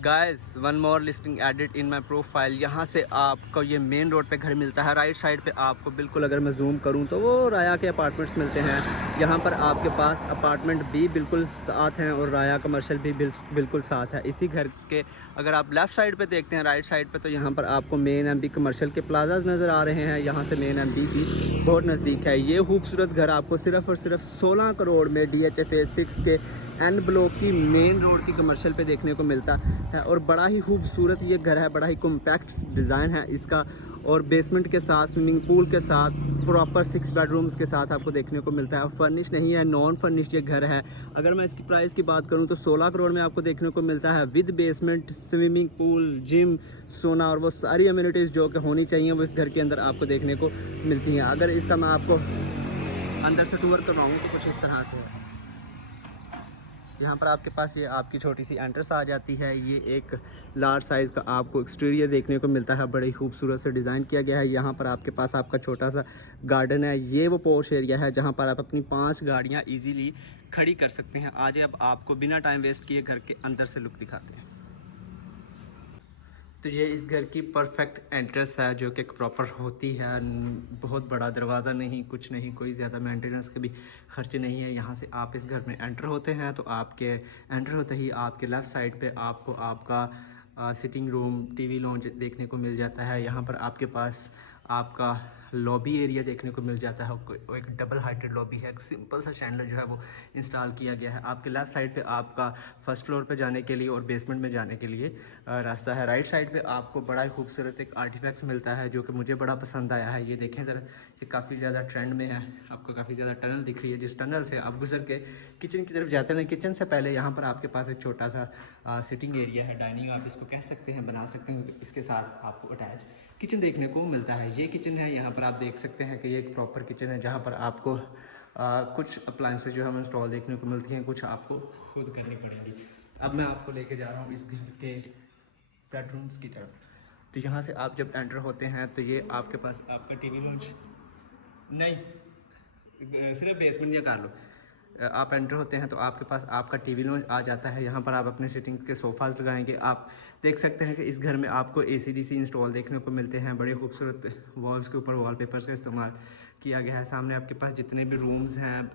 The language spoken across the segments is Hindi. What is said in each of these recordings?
Guys one more listing edit in my profile. यहाँ से आपको ये मेन रोड पे घर मिलता है। राइट साइड पे आपको बिल्कुल अगर मैं जूम करूँ तो वो राया के अपार्टमेंट्स मिलते हैं। यहाँ पर आपके पास अपार्टमेंट भी बिल्कुल साथ हैं और राया कमर्शियल भी बिल्कुल साथ है। इसी घर के अगर आप लेफ़्ट साइड पे देखते हैं, राइट साइड पे, तो यहाँ पर आपको मेन एमबी कमर्शियल के प्लाजाज नज़र आ रहे हैं। यहाँ से मेन एमबी भी बहुत नज़दीक है। ये खूबसूरत घर आपको सिर्फ और सिर्फ 16 करोड़ में DHA फेज़ 6 के एन ब्लॉक की मेन रोड की कमर्शियल पे देखने को मिलता है। और बड़ा ही खूबसूरत ये घर है, बड़ा ही कॉम्पैक्ट डिज़ाइन है इसका, और बेसमेंट के साथ, स्विमिंग पूल के साथ, प्रॉपर 6 बेडरूम्स के साथ आपको देखने को मिलता है। फर्निश नहीं है, नॉन फर्निश ये घर है। अगर मैं इसकी प्राइस की बात करूं तो 16 करोड़ में आपको देखने को मिलता है, with basement, swimming pool, gym, सोना और वो सारी अम्यूनिटीज़ जो कि होनी चाहिए वो इस घर के अंदर आपको देखने को मिलती हैं। अगर इसका मैं आपको अंदर से टूर करवाऊँ तो कुछ इस तरह से है। यहाँ पर आपके पास ये आपकी छोटी सी एंट्रेंस आ जाती है। ये एक लार्ज साइज़ का आपको एक्सटीरियर देखने को मिलता है, बड़े ही खूबसूरत से डिज़ाइन किया गया है। यहाँ पर आपके पास आपका छोटा सा गार्डन है। ये वो पोर्श एरिया है जहाँ पर आप अपनी 5 गाड़ियाँ इजीली खड़ी कर सकते हैं। आज अब आपको बिना टाइम वेस्ट किए घर के अंदर से लुक दिखाते हैं। तो ये इस घर की परफेक्ट एंट्रेंस है जो कि प्रॉपर होती है। बहुत बड़ा दरवाज़ा नहीं, कुछ नहीं, कोई ज़्यादा मेंटेनेंस के भी खर्चे नहीं है। यहाँ से आप इस घर में एंटर होते हैं तो आपके एंटर होते ही आपके लेफ़्ट साइड पे आपको आपका सिटिंग रूम, टीवी लॉन्च देखने को मिल जाता है। यहाँ पर आपके पास आपका लॉबी एरिया देखने को मिल जाता है। वो एक डबल हाइटेड लॉबी है, एक सिंपल सा चैनल जो है वो इंस्टॉल किया गया है। आपके लेफ़्ट साइड पे आपका फर्स्ट फ्लोर पे जाने के लिए और बेसमेंट में जाने के लिए रास्ता है। राइट साइड पे आपको बड़ा ही खूबसूरत एक आर्टिफैक्ट्स मिलता है जो कि मुझे बड़ा पसंद आया है। ये देखें ज़रा, ये काफ़ी ज़्यादा ट्रेंड में है। आपको काफ़ी ज़्यादा टनल दिख रही है, जिस टनल से आप गुजर के किचन की तरफ जाते हैं। किचन से पहले यहाँ पर आपके पास एक छोटा सा सिटिंग एरिया है, डाइनिंग आप इसको कह सकते हैं, बना सकते हैं। इसके साथ आपको अटैच किचन देखने को मिलता है। ये किचन है, यहाँ पर आप देख सकते हैं कि ये एक प्रॉपर किचन है जहाँ पर आपको कुछ अप्लायंसेज जो है इंस्टॉल देखने को मिलती हैं, कुछ आपको खुद करनी पड़ेंगी। अब मैं आपको लेके जा रहा हूँ इस घर के बेडरूम्स की तरफ। तो यहाँ से आप जब एंटर होते हैं तो ये आपके पास आपका टीवी लॉन्च नहीं, सिर्फ बेसमेंट या कर लो। आप एंटर होते हैं तो आपके पास आपका टीवी लॉन्च आ जाता है। यहाँ पर आप अपने सिटिंग के सोफ़ाज लगाएंगे। आप देख सकते हैं कि इस घर में आपको AC/DC इंस्टॉल देखने को मिलते हैं। बड़े खूबसूरत वॉल्स के ऊपर वॉलपेपर्स का इस्तेमाल किया गया है। सामने आपके पास जितने भी रूम्स हैं,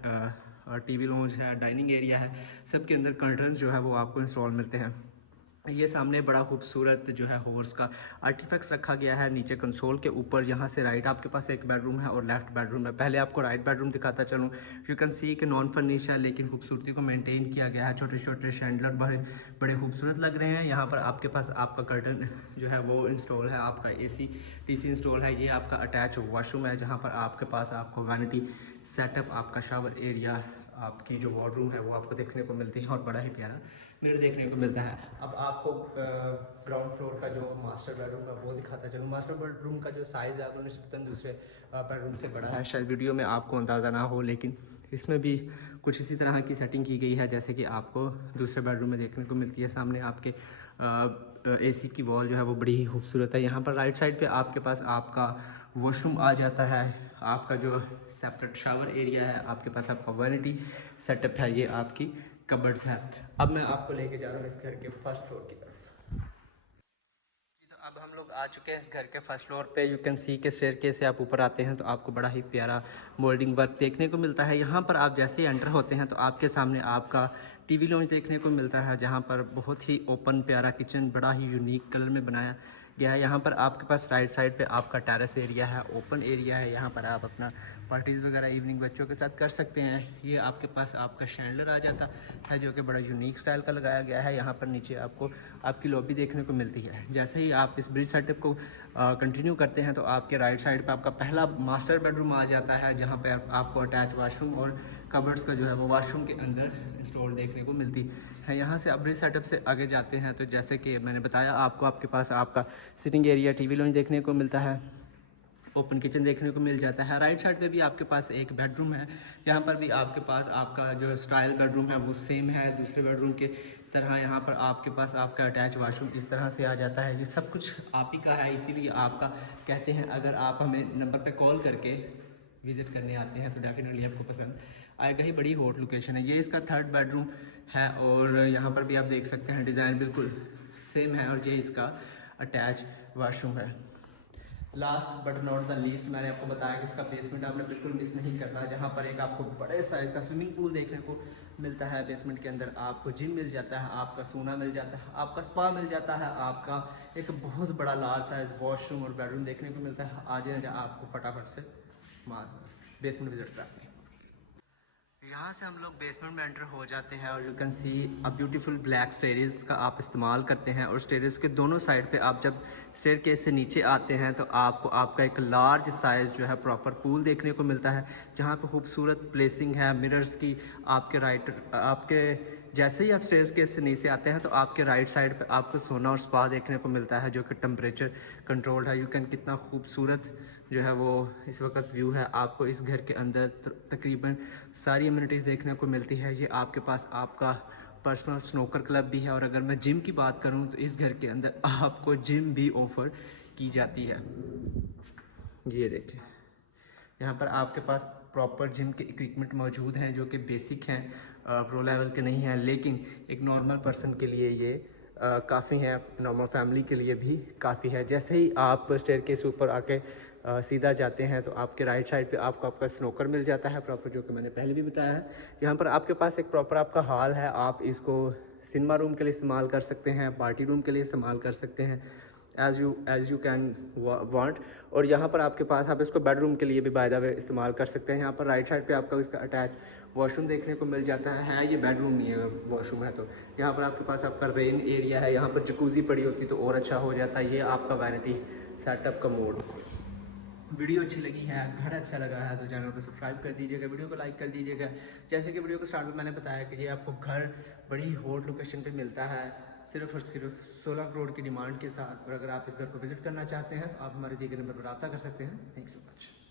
टीवी लॉन्च है, डाइनिंग एरिया है, सब के अंदर कर्टन जो है वो आपको इंस्टॉल मिलते हैं। ये सामने बड़ा खूबसूरत जो है हॉर्स का आर्टिफैक्ट्स रखा गया है नीचे कंसोल के ऊपर। यहाँ से राइट आपके पास एक बेडरूम है और लेफ्ट बेडरूम है। पहले आपको राइट बेडरूम दिखाता चलूँ। यू कैन सी कि नॉन फर्निश है लेकिन खूबसूरती को मेंटेन किया गया है। छोटे छोटे शैंडलर बड़े बड़े खूबसूरत लग रहे हैं। यहाँ पर आपके पास आपका कर्टन जो है वो इंस्टॉल है, आपका AC/DC इंस्टॉल है। ये आपका अटैच वॉशरूम है जहाँ पर आपके पास आपको वैनिटी सेटअप, आपका शावर एरिया, आपकी जो वार्डरूम है वो आपको देखने को मिलती है और बड़ा ही प्यारा मिरर देखने को मिलता है। अब आपको ग्राउंड फ्लोर का जो मास्टर बेडरूम है वो दिखाता चलूँ। मास्टर बेडरूम का जो साइज़ है वो निस्बतन दूसरे बेडरूम से बड़ा है। शायद वीडियो में आपको अंदाज़ा ना हो, लेकिन इसमें भी कुछ इसी तरह की सेटिंग की गई है जैसे कि आपको दूसरे बेडरूम में देखने को मिलती है। सामने आपके AC की वॉल जो है वो बड़ी ही खूबसूरत है। यहाँ पर राइट साइड पे आपके पास आपका वॉशरूम आ जाता है। आपका जो सेपरेट शावर एरिया है, आपके पास आपका वैनिटी सेटअप है, ये आपकी कबर्ड्स है। अब मैं आपको लेके जा रहा हूँ इस घर के फर्स्ट फ्लोर की तरफ। तो अब हम लोग आ चुके हैं इस घर के फर्स्ट फ्लोर पे। यू कैन सी के स्टेयरकेस से आप ऊपर आते हैं तो आपको बड़ा ही प्यारा मोल्डिंग वर्क देखने को मिलता है। यहाँ पर आप जैसे ही एंटर होते हैं तो आपके सामने आपका टीवी लॉन्च देखने को मिलता है जहाँ पर बहुत ही ओपन प्यारा किचन बड़ा ही यूनिक कलर में बनाया गया है। यहाँ पर आपके पास राइट साइड पे आपका टेरेस एरिया है, ओपन एरिया है। यहाँ पर आप अपना पार्टीज़ वगैरह इवनिंग बच्चों के साथ कर सकते हैं। ये आपके पास आपका शैंडलर आ जाता है जो कि बड़ा यूनिक स्टाइल का लगाया गया है। यहाँ पर नीचे आपको आपकी लॉबी देखने को मिलती है। जैसे ही आप इस ब्रिज सेटअप को कंटिन्यू करते हैं तो आपके राइट साइड पे आपका पहला मास्टर बेडरूम आ जाता है जहाँ पर आपको अटैच वाशरूम और कबर्ड्स का जो है वो वॉशरूम के अंदर इंस्टॉल देखने को मिलती है। यहाँ से आप ब्रिज सेटअप से आगे जाते हैं तो जैसे कि मैंने बताया आपको, आपके पास आपका सिटिंग एरिया, टीवी लॉन्च देखने को मिलता है, ओपन किचन देखने को मिल जाता है। राइट साइड पे भी आपके पास एक बेडरूम है। यहाँ पर भी आपके पास आपका जो स्टाइल बेडरूम है वो सेम है दूसरे बेडरूम के तरह। यहाँ पर आपके पास आपका अटैच वाशरूम इस तरह से आ जाता है। ये सब कुछ आप ही का है, इसीलिए आपका कहते हैं। अगर आप हमें नंबर पे कॉल करके विज़िट करने आते हैं तो डेफिनेटली आपको पसंद आएगा ही। बड़ी हॉट लोकेशन है। ये इसका थर्ड बेडरूम है और यहाँ पर भी आप देख सकते हैं डिज़ाइन बिल्कुल सेम है और ये इसका अटैच वॉशरूम है। Last but not the least, मैंने आपको बताया कि इसका बेसमेंट आपने बिल्कुल मिस नहीं करना, जहाँ पर एक आपको बड़े साइज़ का स्विमिंग पूल देखने को मिलता है। बेसमेंट के अंदर आपको जिम मिल जाता है, आपका सोना मिल जाता है, आपका स्पा मिल जाता है, आपका एक बहुत बड़ा लार्ज साइज़ वॉशरूम और बेडरूम देखने को मिलता है। आ जाए आपको फटाफट से बेसमेंट विजिट करते हैं। यहाँ से हम लोग बेसमेंट में एंटर हो जाते हैं और you can see a beautiful black stairs का आप इस्तेमाल करते हैं। और स्टेयर्स के दोनों साइड पे आप जब स्टेयरकेस से नीचे आते हैं तो आपको आपका एक लार्ज साइज़ जो है प्रॉपर पूल देखने को मिलता है, जहाँ पे खूबसूरत प्लेसिंग है मिरर्स की। आपके राइट आपके जैसे ही आप स्टेयरकेस से नीचे आते हैं तो आपके राइट साइड पे आपको सोना और स्पा देखने को मिलता है, जो कि टेम्परेचर कंट्रोल्ड है। यू कैन कितना खूबसूरत जो है वो इस वक्त व्यू है। आपको इस घर के अंदर तकरीबन सारी अम्यूनिटीज़ देखने को मिलती है। ये आपके पास आपका पर्सनल स्नोकर क्लब भी है, और अगर मैं जिम की बात करूं तो इस घर के अंदर आपको जिम भी ऑफ़र की जाती है। ये देखिए, यहाँ पर आपके पास प्रॉपर जिम के इक्विपमेंट मौजूद हैं, जो कि बेसिक हैं, प्रो लेवल के नहीं हैं, लेकिन एक नॉर्मल पर्सन के लिए ये काफ़ी है, नॉर्मल फैमिली के लिए भी काफ़ी है। जैसे ही आप स्टेयरकेस ऊपर आके सीधा जाते हैं तो आपके राइट साइड पे आपको आपका स्नोकर मिल जाता है प्रॉपर, जो कि मैंने पहले भी बताया है। यहाँ पर आपके पास एक प्रॉपर आपका हॉल है, आप इसको सिनेमा रूम के लिए इस्तेमाल कर सकते हैं, पार्टी रूम के लिए इस्तेमाल कर सकते हैं, एज़ यू कैन वांट। और यहाँ पर आपके पास आप इसको बेडरूम के लिए भी बाय द वे इस्तेमाल कर सकते हैं। यहाँ पर राइट साइड पे आपका इसका अटैच वॉशरूम देखने को मिल जाता है। ये बेडरूम नहीं है, वॉशरूम है। तो यहाँ पर आपके पास आपका रेन एरिया है, यहाँ पर जकूज़ी पड़ी होती तो और अच्छा हो जाता है। ये आपका वैनिटी सेटअप का मोड। वीडियो अच्छी लगी है, घर अच्छा लगा है तो चैनल को सब्सक्राइब कर दीजिएगा, वीडियो को लाइक कर दीजिएगा। जैसे कि वीडियो को स्टार्ट में मैंने बताया कि ये आपको घर बड़ी हॉट लोकेशन पे मिलता है, सिर्फ और सिर्फ 16 करोड़ की डिमांड के साथ। और अगर आप इस घर को विजिट करना चाहते हैं तो आप हमारे दिए गए नंबर पर रब्ता कर सकते हैं। Thank you so much.